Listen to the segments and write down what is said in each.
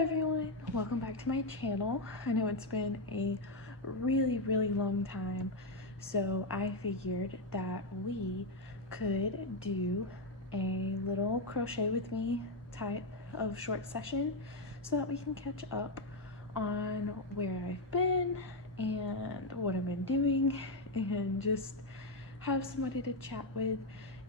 Hello everyone, welcome back to my channel. I know it's been a really long time, so I figured that we could do a little crochet with me type of short session so that we can catch up on where I've been and what I've been doing and just have somebody to chat with.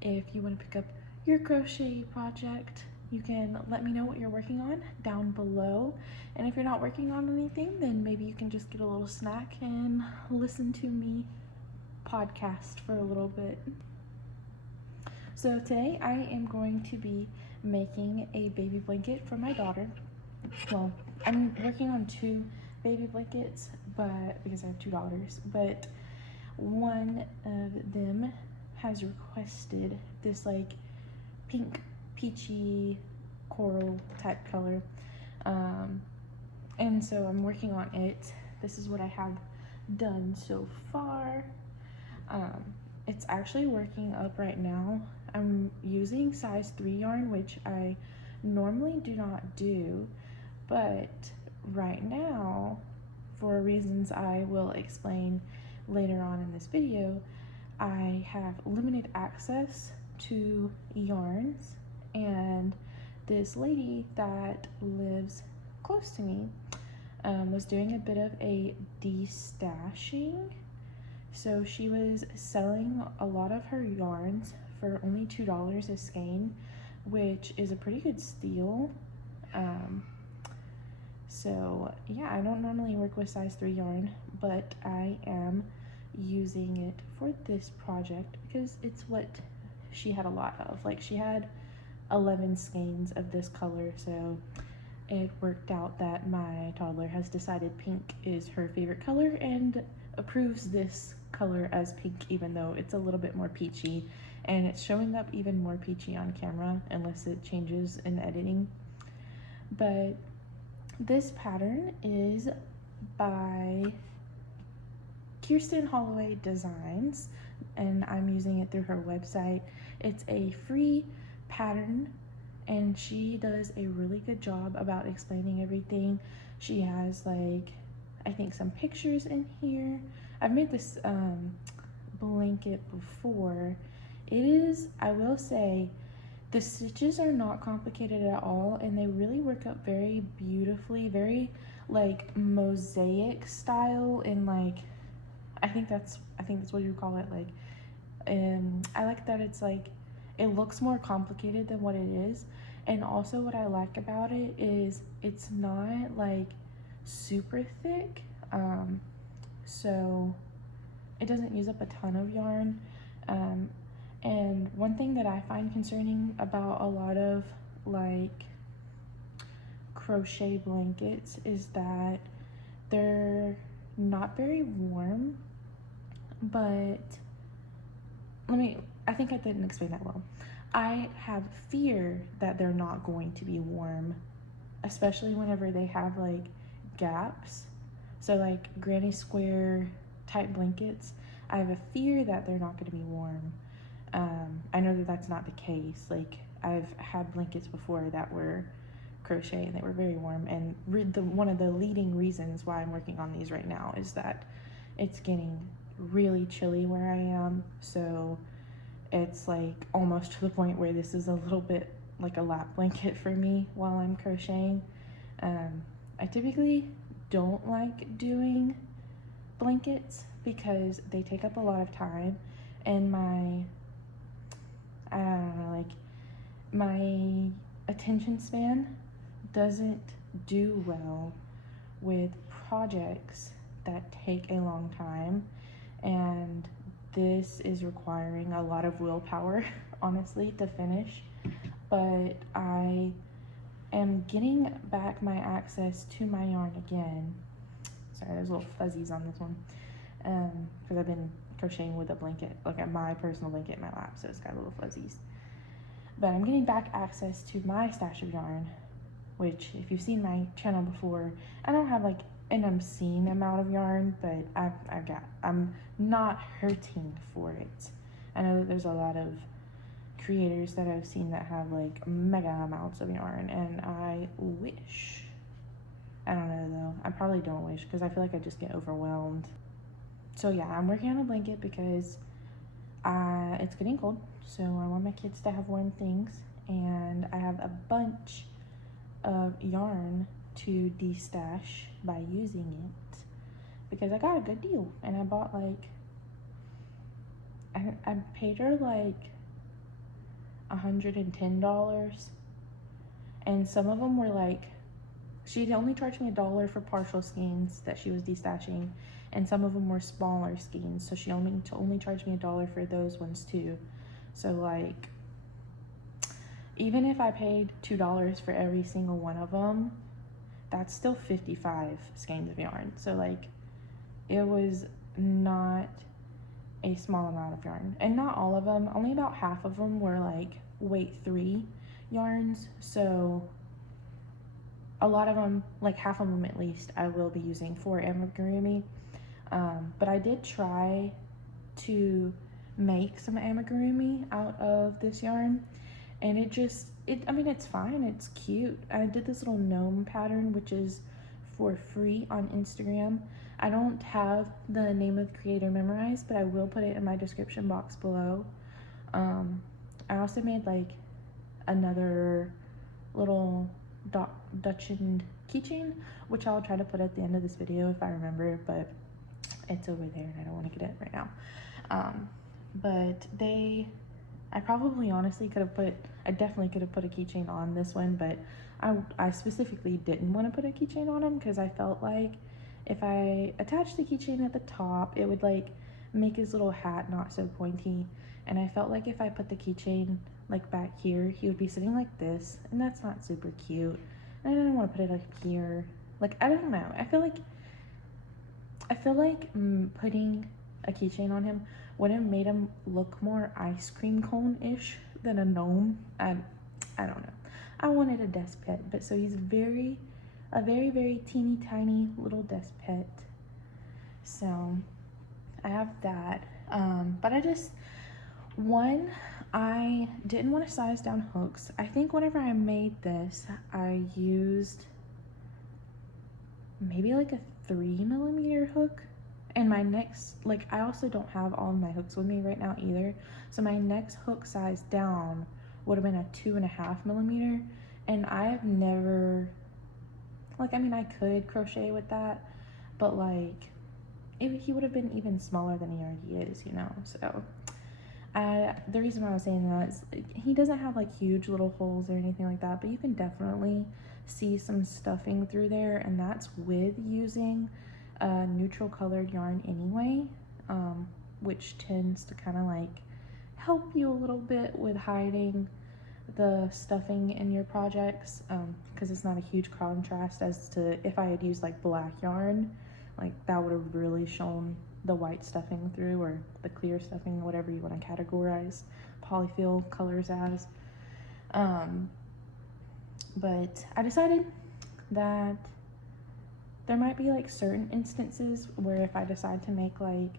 If you want to pick up your crochet project, you can let me know what you're working on down below. And if you're not working on anything, then maybe you can just get a little snack and listen to me podcast for a little bit. So today I am going to be making a baby blanket for my daughter. Well, I'm working on 2 baby blankets, but because I have 2 daughters, but one of them has requested this like pink peachy coral type color, and so I'm working on it. This is what I have done so far. It's actually working up right now. I'm using size 3 yarn, which I normally do not do, but right now, for reasons I will explain later on in this video, I have limited access to yarns, and this lady that lives close to me was doing a bit of a destashing. So she was selling a lot of her yarns for only $2 a skein, which is a pretty good steal. So yeah, I don't normally work with size 3 yarn, but I am using it for this project because it's what she had a lot of. Like, she had 11 skeins of this color, so it worked out that my toddler has decided pink is her favorite color and approves this color as pink, even though it's a little bit more peachy, and it's showing up even more peachy on camera unless it changes in editing. But this pattern is by Kirsten Holloway Designs, and I'm using it through her website. It's a free pattern, and she does a really good job about explaining everything. She has, like, I think some pictures in here. I've made this blanket before. It is, I will say, the stitches are not complicated at all, and they really work up very beautifully, very like mosaic style, and like I think that's what you call it. Like, I like that it's like, it looks more complicated than what it is. And also what I like about it is it's not like super thick, so it doesn't use up a ton of yarn. And one thing that I find concerning about a lot of like crochet blankets is that they're not very warm. But I think I didn't explain that well. I have fear that they're not going to be warm, especially whenever they have like gaps. So like granny square type blankets, I have a fear that they're not going to be warm. I know that that's not the case. Like, I've had blankets before that were crochet and they were very warm, and one of the leading reasons why I'm working on these right now is that it's getting really chilly where I am, so it's like almost to the point where this is a little bit like a lap blanket for me while I'm crocheting. I typically don't like doing blankets because they take up a lot of time, and I don't know, like, my attention span doesn't do well with projects that take a long time, and this is requiring a lot of willpower, honestly, to finish. But I am getting back my access to my yarn again. Sorry, there's little fuzzies on this one, because I've been crocheting with a blanket, like my personal blanket in my lap, so it's got little fuzzies. But I'm getting back access to my stash of yarn, which, if you've seen my channel before, I don't have like an obscene amount of yarn, but I'm not hurting for it. I know that there's a lot of creators that I've seen that have like mega amounts of yarn, and I wish probably don't wish because I feel like I just get overwhelmed. So yeah, I'm working on a blanket because it's getting cold, so I want my kids to have warm things, and I have a bunch of yarn to destash by using it because I got a good deal, and I bought like I paid her like $110, and some of them were like, she'd only charged me $1 for partial skeins that she was destashing, and some of them were smaller skeins, so she only charged me $1 for those ones too. So like, even if I paid $2 for every single one of them, that's still 55 skeins of yarn. So like, it was not a small amount of yarn, and not all of them, only about half of them were like weight 3 yarns. So a lot of them, like half of them at least, I will be using for amigurumi. But I did try to make some amigurumi out of this yarn, and I mean, it's fine, it's cute. I did this little gnome pattern, which is for free on Instagram. I don't have the name of the creator memorized, but I will put it in my description box below. I also made like another little Dutch-end keychain, which I'll try to put at the end of this video if I remember, but it's over there and I don't want to get it right now. But I probably honestly could have I definitely could have put a keychain on this one, but I specifically didn't want to put a keychain on them because I felt like if I attached the keychain at the top, it would like make his little hat not so pointy, and I felt like if I put the keychain like back here, he would be sitting like this, and that's not super cute, and I didn't want to put it like here. Like, I don't know, I feel like putting a keychain on him would have made him look more ice cream cone-ish than a gnome. I don't know. I wanted a desk pet, but so he's a very, very teeny tiny little desk pet. So I have that. But I didn't want to size down hooks. I think whenever I made this, I used maybe like a 3mm hook, and my next, like, I also don't have all of my hooks with me right now either, so my next hook size down would have been a 2.5mm, and I have never, like, I mean, I could crochet with that, but like, he would have been even smaller than he already is, you know. So the reason why I was saying that is, like, he doesn't have like huge little holes or anything like that, but you can definitely see some stuffing through there, and that's with using neutral colored yarn anyway, which tends to kind of like help you a little bit with hiding the stuffing in your projects, because it's not a huge contrast as to if I had used like black yarn, like that would have really shown the white stuffing through, or the clear stuffing, whatever you want to categorize polyfill colors as. But I decided that there might be like certain instances where if I decide to make like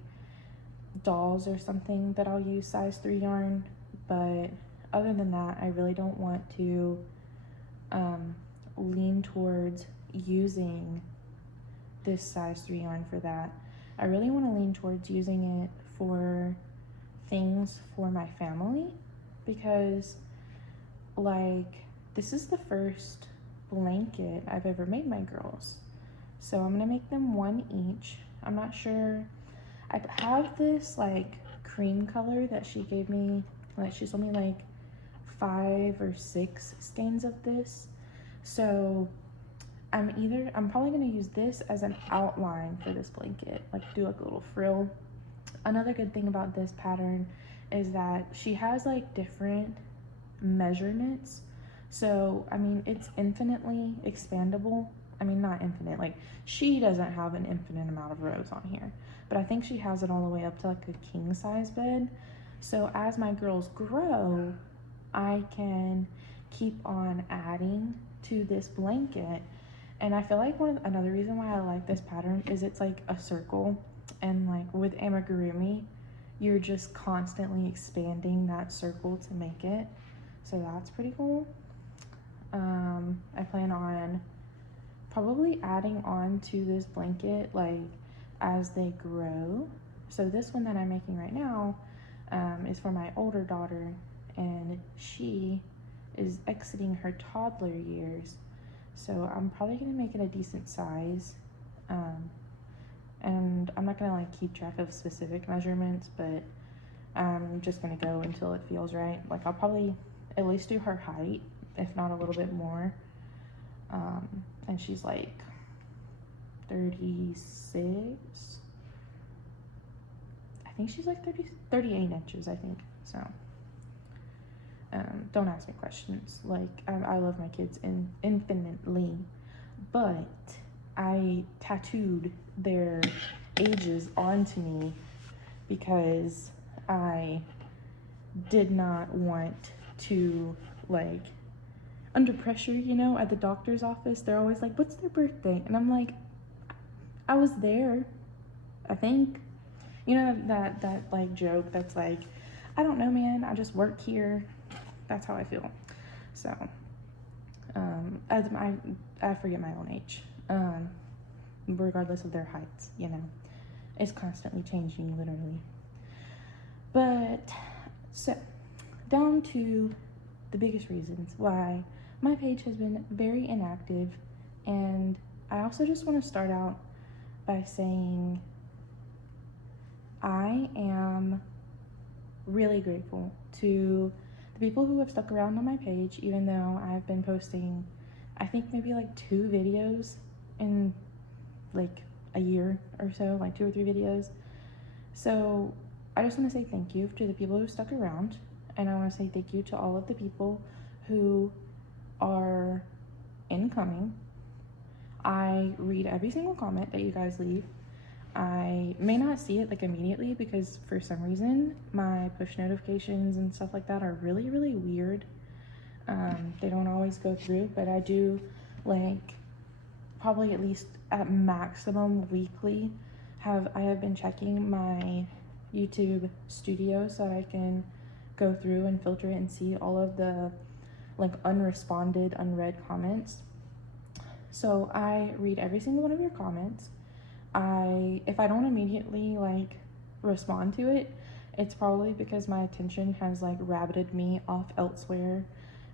dolls or something that I'll use size 3 yarn, but other than that, I really don't want to lean towards using this size 3 yarn for that. I really want to lean towards using it for things for my family, because like, this is the first blanket I've ever made my girls. So I'm gonna make them one each. I'm not sure. I have this like cream color that she gave me, like she sold me like 5 or 6 skeins of this. So I'm probably gonna use this as an outline for this blanket, like do like a little frill. Another good thing about this pattern is that she has like different measurements. So, I mean, it's infinitely expandable. I mean, not infinite, like she doesn't have an infinite amount of rows on here, but I think she has it all the way up to like a king size bed. So as my girls grow, I can keep on adding to this blanket. And I feel like another reason why I like this pattern is it's like a circle, and like with amigurumi, you're just constantly expanding that circle to make it. So that's pretty cool. I plan on probably adding on to this blanket like as they grow. So this one that I'm making right now is for my older daughter, and she is exiting her toddler years. So I'm probably gonna make it a decent size. And I'm not gonna like keep track of specific measurements, but I'm just gonna go until it feels right. Like I'll probably at least do her height, if not a little bit more. And she's like 36. I think she's like 38 inches, I think. So don't ask me questions. Like I love my kids infinitely, but I tattooed their ages onto me because I did not want to, like, under pressure, you know, at the doctor's office, they're always like, what's their birthday? And I'm like, I was there, I think. You know, that like joke that's like, I don't know, man, I just work here. That's how I feel. So as I forget my own age, regardless of their heights, you know, it's constantly changing, literally. But so down to the biggest reasons why my page has been very inactive. And I also just want to start out by saying I am really grateful to the people who have stuck around on my page, even though I've been posting, I think maybe like 2 videos in like a year or so, like 2 or 3 videos. So I just want to say thank you to the people who stuck around, and I want to say thank you to all of the people who are incoming. I read every single comment that you guys leave. I may not see it like immediately because for some reason my push notifications and stuff like that are really, really weird. They don't always go through, but I do, like, probably at least at maximum weekly I have been checking my YouTube studio so that I can go through and filter it and see all of the like unresponded, unread comments. So I read every single one of your comments. If I don't immediately like respond to it, it's probably because my attention has like rabbited me off elsewhere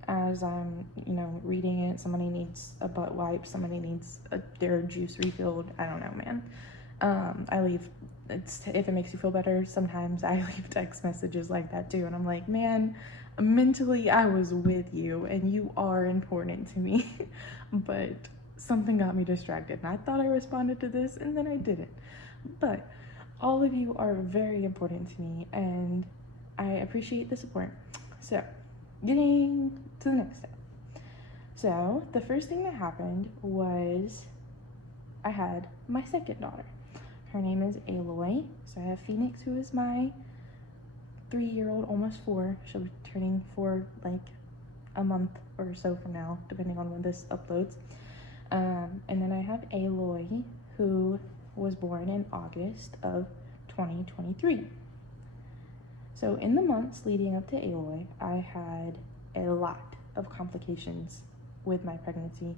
as I'm, you know, reading it. Somebody needs a butt wipe, somebody needs their juice refilled. I don't know, man. If it makes you feel better, sometimes I leave text messages like that too, and I'm like, man, mentally I was with you and you are important to me, but something got me distracted and I thought I responded to this and then I didn't. But all of you are very important to me and I appreciate the support. So getting to the next step. So the first thing that happened was I had my second daughter. Her name is Aloy. So I have Phoenix, who is my 3-year-old, almost 4. She'll be turning 4 like a month or so from now, depending on when this uploads. And then I have Aloy, who was born in August of 2023. So in the months leading up to Aloy, I had a lot of complications with my pregnancy.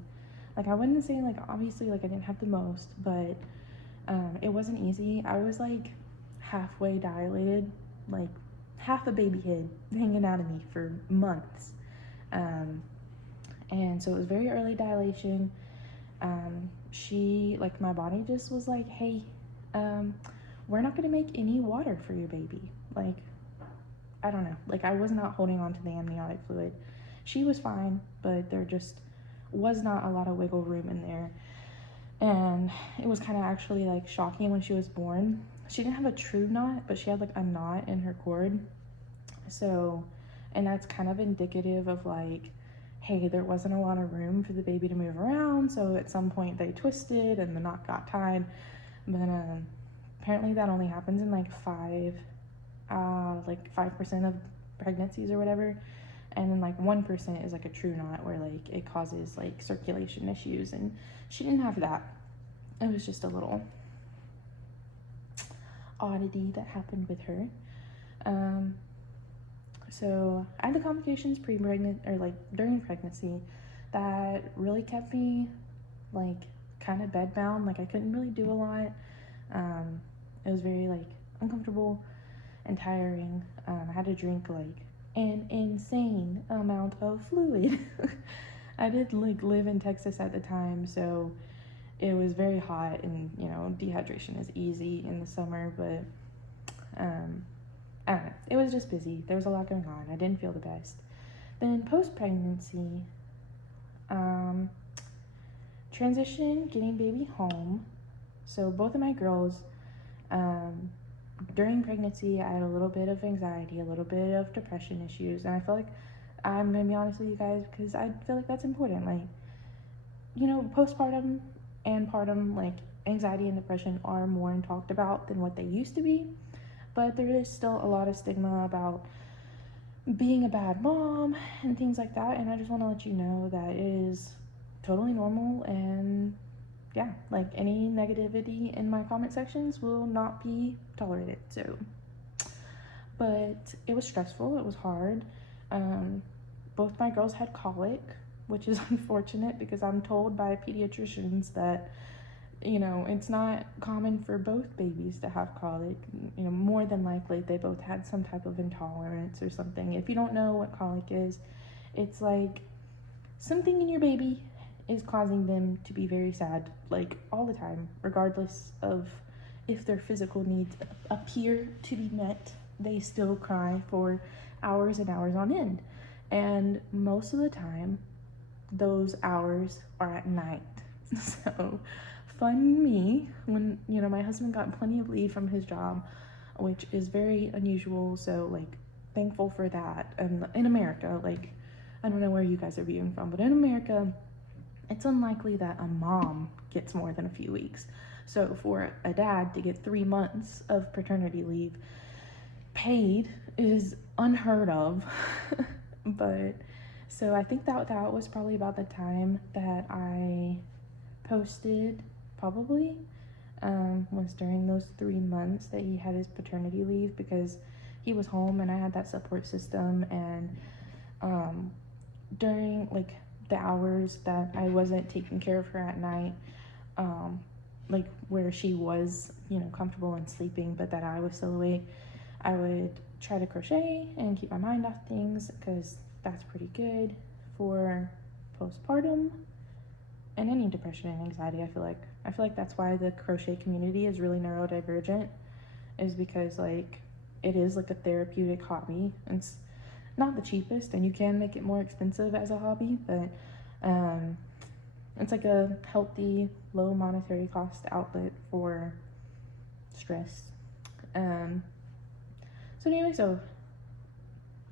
Like, I wouldn't say, like, obviously, like, I didn't have the most, but it wasn't easy. I was like halfway dilated, like half a baby head hanging out of me for months. And so it was very early dilation. My body just was like, hey, we're not gonna make any water for your baby. Like, I don't know, like I was not holding on to the amniotic fluid. She was fine, but there just was not a lot of wiggle room in there. And it was kind of actually like shocking when she was born. She didn't have a true knot, but she had like a knot in her cord. So, and that's kind of indicative of like, hey, there wasn't a lot of room for the baby to move around. So at some point they twisted and the knot got tied. But apparently that only happens in like 5% of pregnancies or whatever. And then like 1% is like a true knot where like it causes like circulation issues, and she didn't have that. It was just a little oddity that happened with her. So I had the complications pre-pregnant or like during pregnancy that really kept me like kind of bedbound. Like I couldn't really do a lot. It was very like uncomfortable and tiring. I had to drink like an insane amount of fluid. I did like live in Texas at the time, so it was very hot, and you know, dehydration is easy in the summer, but I don't know. It was just busy. There was a lot going on. I didn't feel the best. Then post pregnancy, transition, getting baby home. So both of my girls, during pregnancy, I had a little bit of anxiety, a little bit of depression issues, and I feel like I'm gonna be honest with you guys because I feel like that's important. Like, you know, postpartum and partum, like anxiety and depression are more talked about than what they used to be, but there is still a lot of stigma about being a bad mom and things like that, and I just want to let you know that it is totally normal, and yeah, like any negativity in my comment sections will not be tolerated. So, but it was stressful, it was hard. Both my girls had colic, which is unfortunate because I'm told by pediatricians that, you know, it's not common for both babies to have colic. You know, more than likely they both had some type of intolerance or something. If you don't know what colic is, it's like something in your baby is causing them to be very sad, like all the time, regardless of if their physical needs appear to be met. They still cry for hours and hours on end, and most of the time those hours are at night. So fun me when, you know, my husband got plenty of leave from his job, which is very unusual, so like thankful for that. And in America, like, I don't know where you guys are viewing from, but in America it's unlikely that a mom gets more than a few weeks. So for a dad to get 3 months of paternity leave paid is unheard of. But so I think that was probably about the time that I posted, probably was during those 3 months that he had his paternity leave, because he was home and I had that support system. And during like the hours that I wasn't taking care of her at night, like where she was, you know, comfortable and sleeping, but that I was still awake, I would try to crochet and keep my mind off things, because that's pretty good for postpartum and any depression and anxiety. I feel like that's why the crochet community is really neurodivergent, is because like it is like a therapeutic hobby. It's not the cheapest, and you can make it more expensive as a hobby, but it's like a healthy, low monetary cost outlet for stress. So anyway, so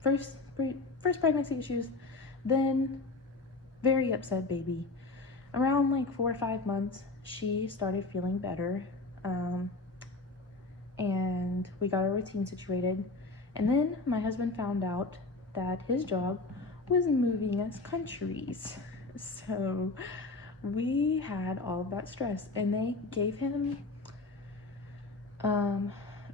first pregnancy issues, then very upset baby. Around like 4 or 5 months, she started feeling better, and we got our routine situated. And then my husband found out that his job was moving us countries. So we had all of that stress, and they gave him,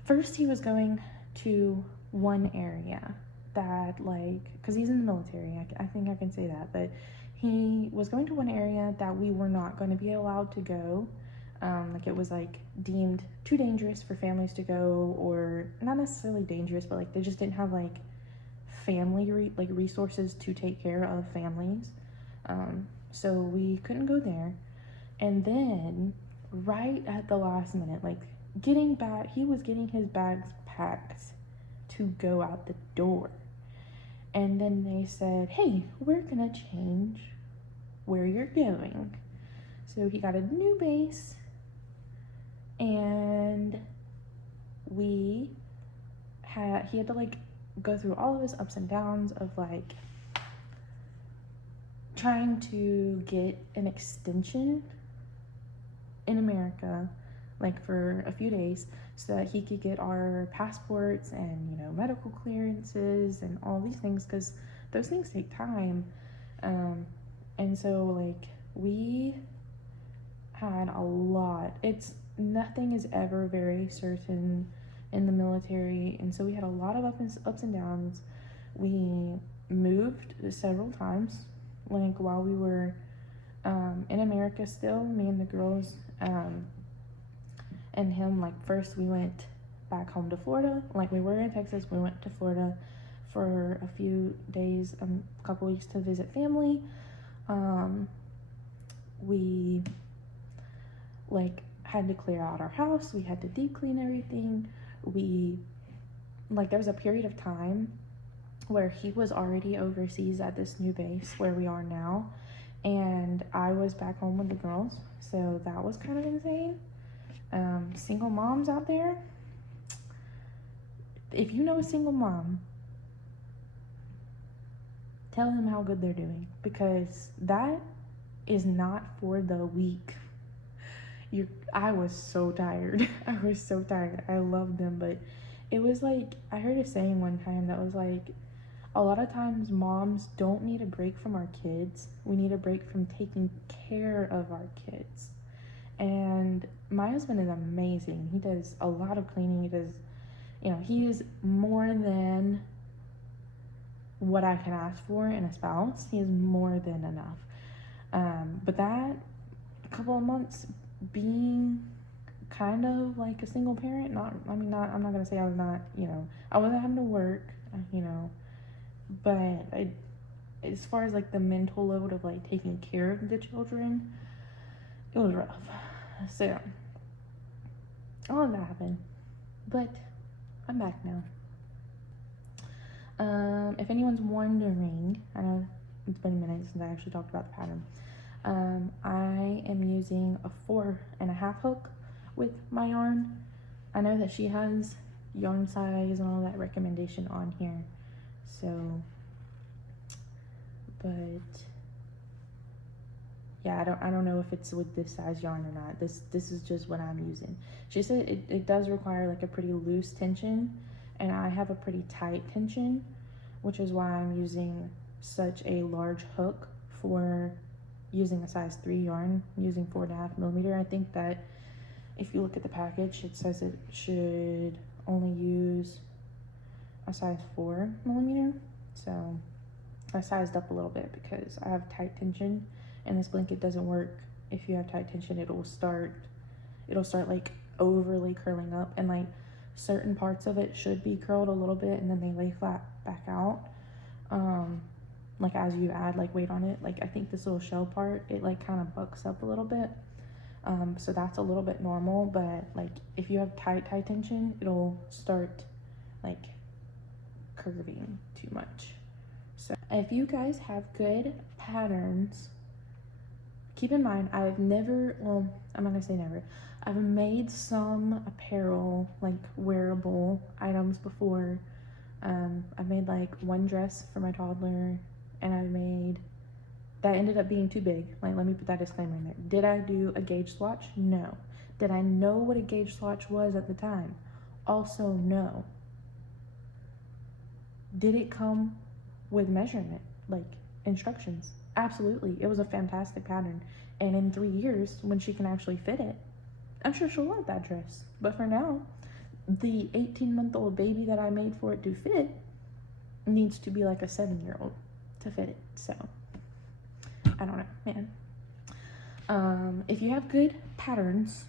first he was going to one area that, like, because he's in the military, I think I can say that, but he was going to one area that we were not going to be allowed to go. Like it was like deemed too dangerous for families to go, or not necessarily dangerous, but like they just didn't have like family resources to take care of families. So we couldn't go there. And then right at the last minute, like getting back, he was getting his bags packed to go out the door, and then they said, hey, we're gonna change where you're going. So he got a new base, and he had to like go through all of his ups and downs of like trying to get an extension in America, like for a few days, so that he could get our passports and, you know, medical clearances and all these things, because those things take time. And so like we had a lot. Nothing is ever very certain in the military, and so we had a lot of ups and downs. We moved several times, like while we were in America still, me and the girls, and him, like, first we went back home to Florida. Like, we were in Texas, we went to Florida for a few days, a couple weeks to visit family. We, like, had to clear out our house, we had to deep clean everything. There was a period of time where he was already overseas at this new base where we are now, and I was back home with the girls, so that was kind of insane. Single moms out there, if you know a single mom, tell them how good they're doing, because that is not for the weak. I was so tired. I was so tired. I loved them, but it was like, I heard a saying one time that was like, a lot of times moms don't need a break from our kids. We need a break from taking care of our kids. And my husband is amazing. He does a lot of cleaning. He is more than what I can ask for in a spouse. He is more than enough. But that couple of months being kind of like a single parent, I'm not gonna say I was not, I wasn't having to work, but as far as like the mental load of like taking care of the children, it was rough. So all of that happened, but I'm back now. If anyone's wondering, I know it's been a minute since I actually talked about the pattern. I am using a 4.5 hook with my yarn. I know that she has yarn size and all that recommendation on here, so, but yeah, I don't know if it's with this size yarn or not. This is just what I'm using. She said it does require like a pretty loose tension, and I have a pretty tight tension, which is why I'm using such a large hook for using a size 3 yarn, using 4.5 millimeter. I think that if you look at the package, it says it should only use a size 4 millimeter. So I sized up a little bit because I have tight tension, and this blanket doesn't work if you have tight tension. It'll start like overly curling up, and like certain parts of it should be curled a little bit and then they lay flat back out. Like as you add like weight on it, like I think this little shell part, it like kind of bucks up a little bit. So that's a little bit normal, but like if you have tight tension, it'll start like curving too much. So if you guys have good patterns, keep in mind, I'm not gonna say never, I've made some apparel, like wearable items before. I've made like one dress for my toddler, and that ended up being too big. Like, let me put that disclaimer in there. Did I do a gauge swatch? No. Did I know what a gauge swatch was at the time? Also, no. Did it come with measurement, like instructions? Absolutely. It was a fantastic pattern. And in 3 years, when she can actually fit it, I'm sure she'll love that dress. But for now, the 18-month-old baby that I made for it to fit needs to be like a 7-year-old to fit it. So I don't know, man. If you have good patterns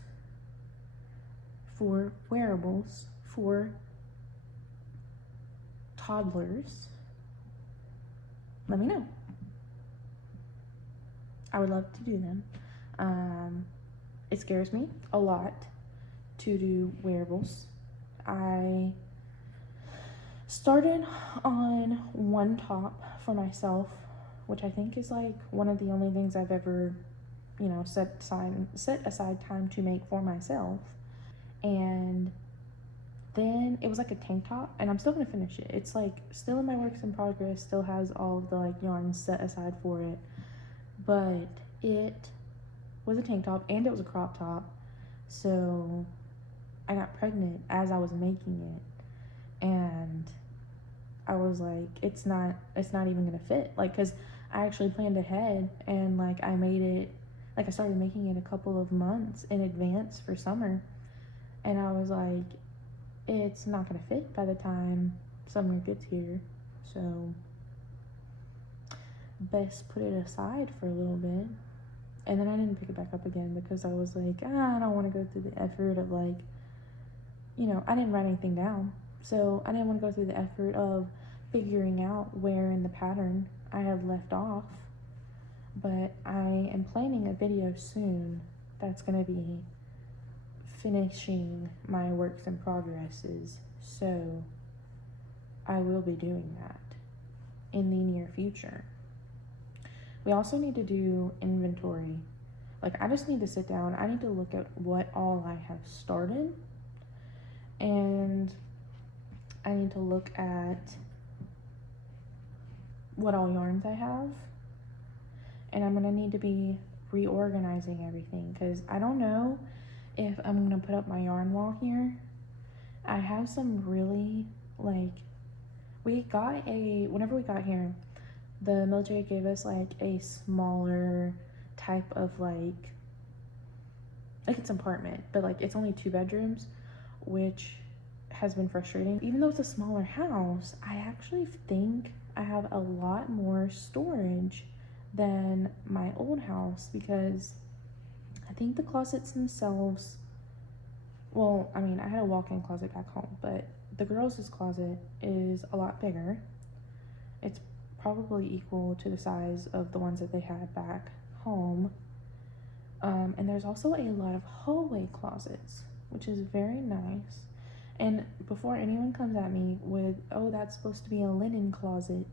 for wearables for toddlers, let me know. I would love to do them. It scares me a lot to do wearables. I started on one top for myself, which I think is like one of the only things I've ever, set aside time to make for myself. And then it was like a tank top, and I'm still gonna finish it. It's like still in my works in progress, still has all of the like yarn set aside for it, but it was a tank top and it was a crop top. So I got pregnant as I was making it, and I was like, it's not even gonna fit, like, because I actually planned ahead, and like I made it, like I started making it a couple of months in advance for summer, and I was like, it's not gonna fit by the time summer gets here, so best put it aside for a little bit. And then I didn't pick it back up again because I was like, I don't want to go through the effort of like, you know, I didn't write anything down. So I didn't want to go through the effort of figuring out where in the pattern I had left off. But I am planning a video soon that's going to be finishing my works in progresses. So I will be doing that in the near future. We also need to do inventory. Like, I just need to sit down. I need to look at what all I have started. And I need to look at what all yarns I have. And I'm going to need to be reorganizing everything because I don't know if I'm going to put up my yarn wall here. I have some really, like, whenever we got here, the military gave us like a smaller type of like it's an apartment, but like it's only 2 bedrooms, which has been frustrating. Even though it's a smaller house, I actually think I have a lot more storage than my old house because I think the closets themselves, well, I mean, I had a walk-in closet back home, but the girls' closet is a lot bigger. It's probably equal to the size of the ones that they had back home. And there's also a lot of hallway closets, which is very nice. And before anyone comes at me with, oh, that's supposed to be a linen closet,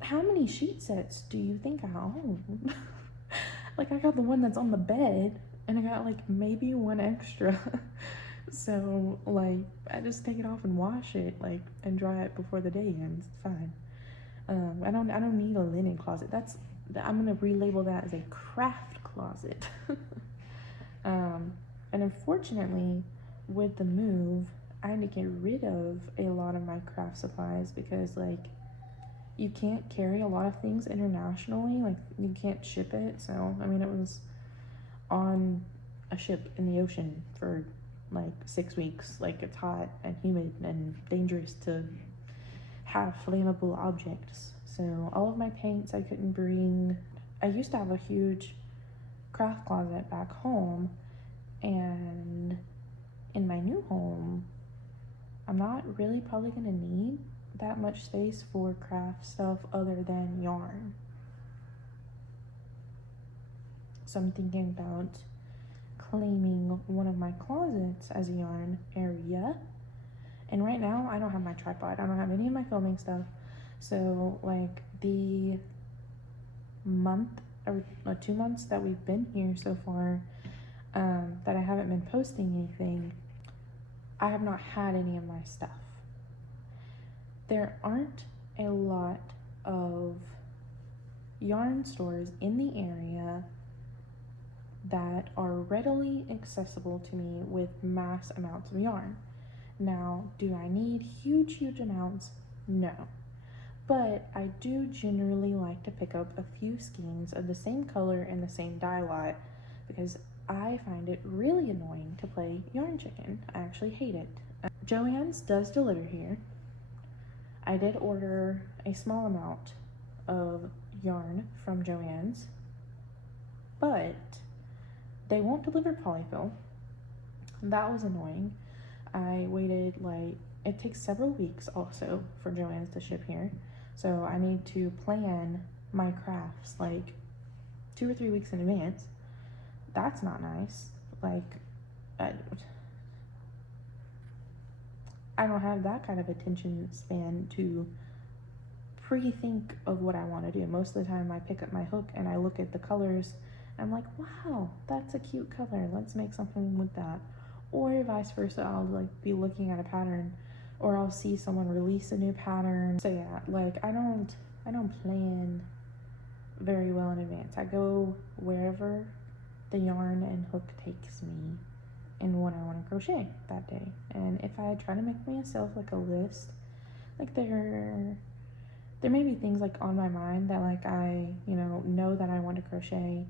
how many sheet sets do you think I own? Like, I got the one that's on the bed, and I got like maybe one extra. So like, I just take it off and wash it, like, and dry it before the day ends. It's fine. I don't need a linen closet. I'm gonna relabel that as a craft closet. And unfortunately, with the move, I had to get rid of a lot of my craft supplies because like you can't carry a lot of things internationally. Like, you can't ship it. So I mean, it was on a ship in the ocean for like 6 weeks. Like, it's hot and humid and dangerous to have flammable objects. So all of my paints I couldn't bring. I used to have a huge craft closet back home, and in my new home, I'm not really probably gonna need that much space for craft stuff other than yarn. So I'm thinking about claiming one of my closets as a yarn area. And right now, I don't have my tripod. I don't have any of my filming stuff. So like the month or 2 months that we've been here so far, that I haven't been posting anything, I have not had any of my stuff. There aren't a lot of yarn stores in the area that are readily accessible to me with mass amounts of yarn. Now, do I need huge amounts? No. But I do generally like to pick up a few skeins of the same color and the same dye lot because I find it really annoying to play yarn chicken. I actually hate it. Joann's does deliver here. I did order a small amount of yarn from Joann's, but they won't deliver polyfill. That was annoying. I waited like, it takes several weeks also for Joann's to ship here. So I need to plan my crafts like 2 or 3 weeks in advance. That's not nice. Like, I don't have that kind of attention span to pre-think of what I want to do. Most of the time I pick up my hook and I look at the colors and I'm like, wow, that's a cute color. Let's make something with that. Or vice versa, I'll like be looking at a pattern, or I'll see someone release a new pattern. So yeah, like I don't plan very well in advance. I go wherever the yarn and hook takes me and what I want to crochet that day. And if I try to make myself like a list, like there may be things like on my mind that like I know that I want to crochet,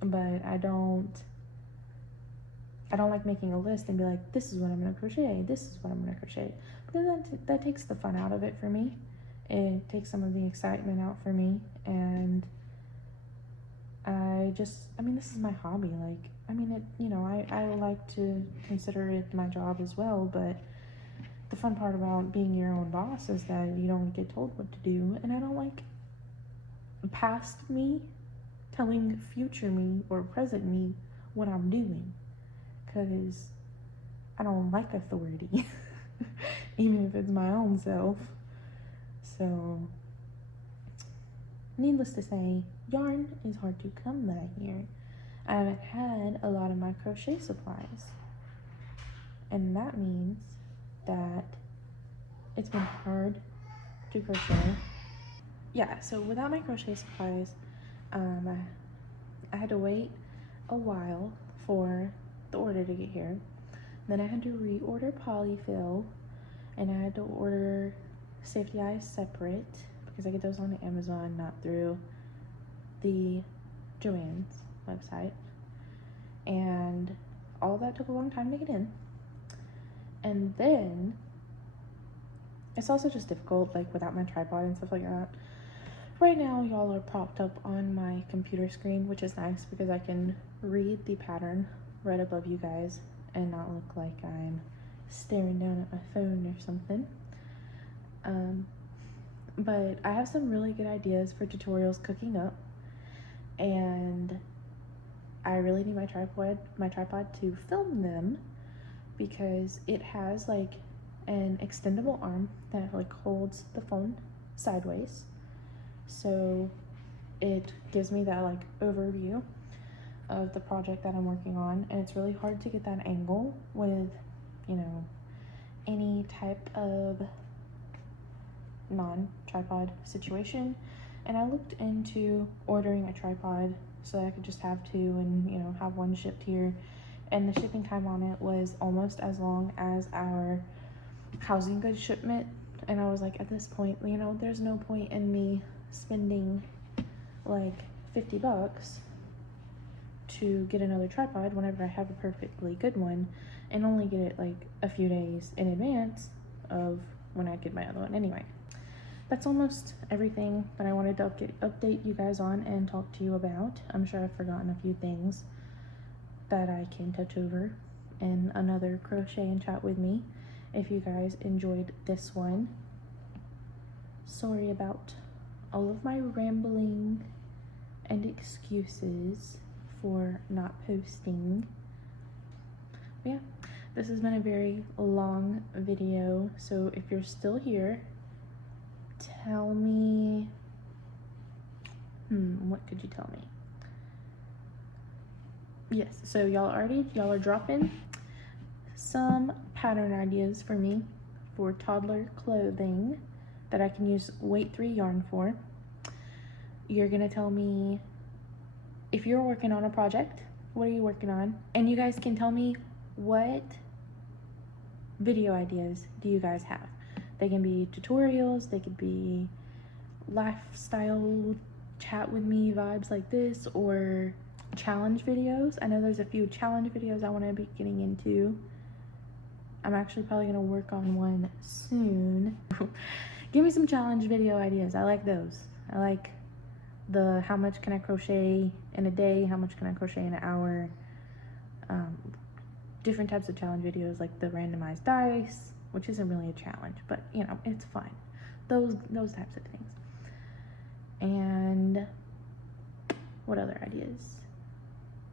but I don't like making a list and be like, this is what I'm going to crochet, this is what I'm going to crochet, because that takes the fun out of it for me. It takes some of the excitement out for me, and I mean, this is my hobby. Like, I mean, I like to consider it my job as well, but the fun part about being your own boss is that you don't get told what to do, and I don't like past me telling future me or present me what I'm doing, because I don't like authority, even if it's my own self. So, needless to say, yarn is hard to come by here. I haven't had a lot of my crochet supplies, and that means that it's been hard to crochet. Yeah, so without my crochet supplies, I had to wait a while for the order to get here. Then I had to reorder polyfill, and I had to order safety eyes separate because I get those on Amazon, not through the Joann's website. And all of that took a long time to get in. And then it's also just difficult, like without my tripod and stuff like that. Right now, y'all are propped up on my computer screen, which is nice because I can read the pattern right above you guys and not look like I'm staring down at my phone or something. But I have some really good ideas for tutorials cooking up, and I really need my tripod to film them because it has like an extendable arm that like holds the phone sideways, so it gives me that like overview of the project that I'm working on, and it's really hard to get that angle with, you know, any type of non-tripod situation. And I looked into ordering a tripod so that I could just have two and, you know, have one shipped here, and the shipping time on it was almost as long as our housing goods shipment. And I was like, at this point, you know, there's no point in me spending like $50 to get another tripod whenever I have a perfectly good one and only get it like a few days in advance of when I get my other one. Anyway, that's almost everything that I wanted to update you guys on and talk to you about. I'm sure I've forgotten a few things that I can touch over in another crochet and chat with me. If you guys enjoyed this one, sorry about all of my rambling and excuses for not posting. But yeah, this has been a very long video, so if you're still here, tell me, what could you tell me? Yes, so y'all are dropping some pattern ideas for me for toddler clothing that I can use weight 3 yarn for. You're gonna tell me if you're working on a project, what are you working on? And you guys can tell me what video ideas do you guys have. They can be tutorials, they could be lifestyle chat with me vibes like this, or challenge videos. I know there's a few challenge videos I want to be getting into. I'm actually probably going to work on one soon. Give me some challenge video ideas. I like those. I like the how much can I crochet in a day, how much can I crochet in an hour, different types of challenge videos like the randomized dice, which isn't really a challenge, but you know, it's fun. Those types of things. And what other ideas?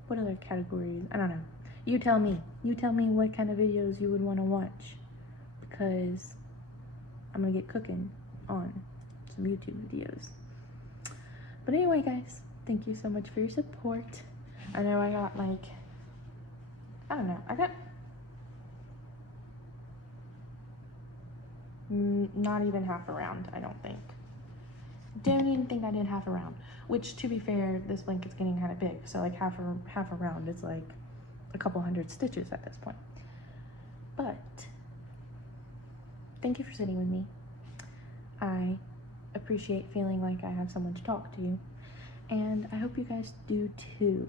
What other categories? I don't know. You tell me. You tell me what kind of videos you would want to watch, because I'm gonna get cooking on some YouTube videos. But anyway, guys, thank you so much for your support. I know I got like, I don't know, I got not even half a round, I don't think. Don't even think I did half a round, which, to be fair, this blanket's getting kind of big, so like half a round is like a couple hundred stitches at this point. But thank you for sitting with me. I appreciate feeling like I have someone to talk to, and I hope you guys do too.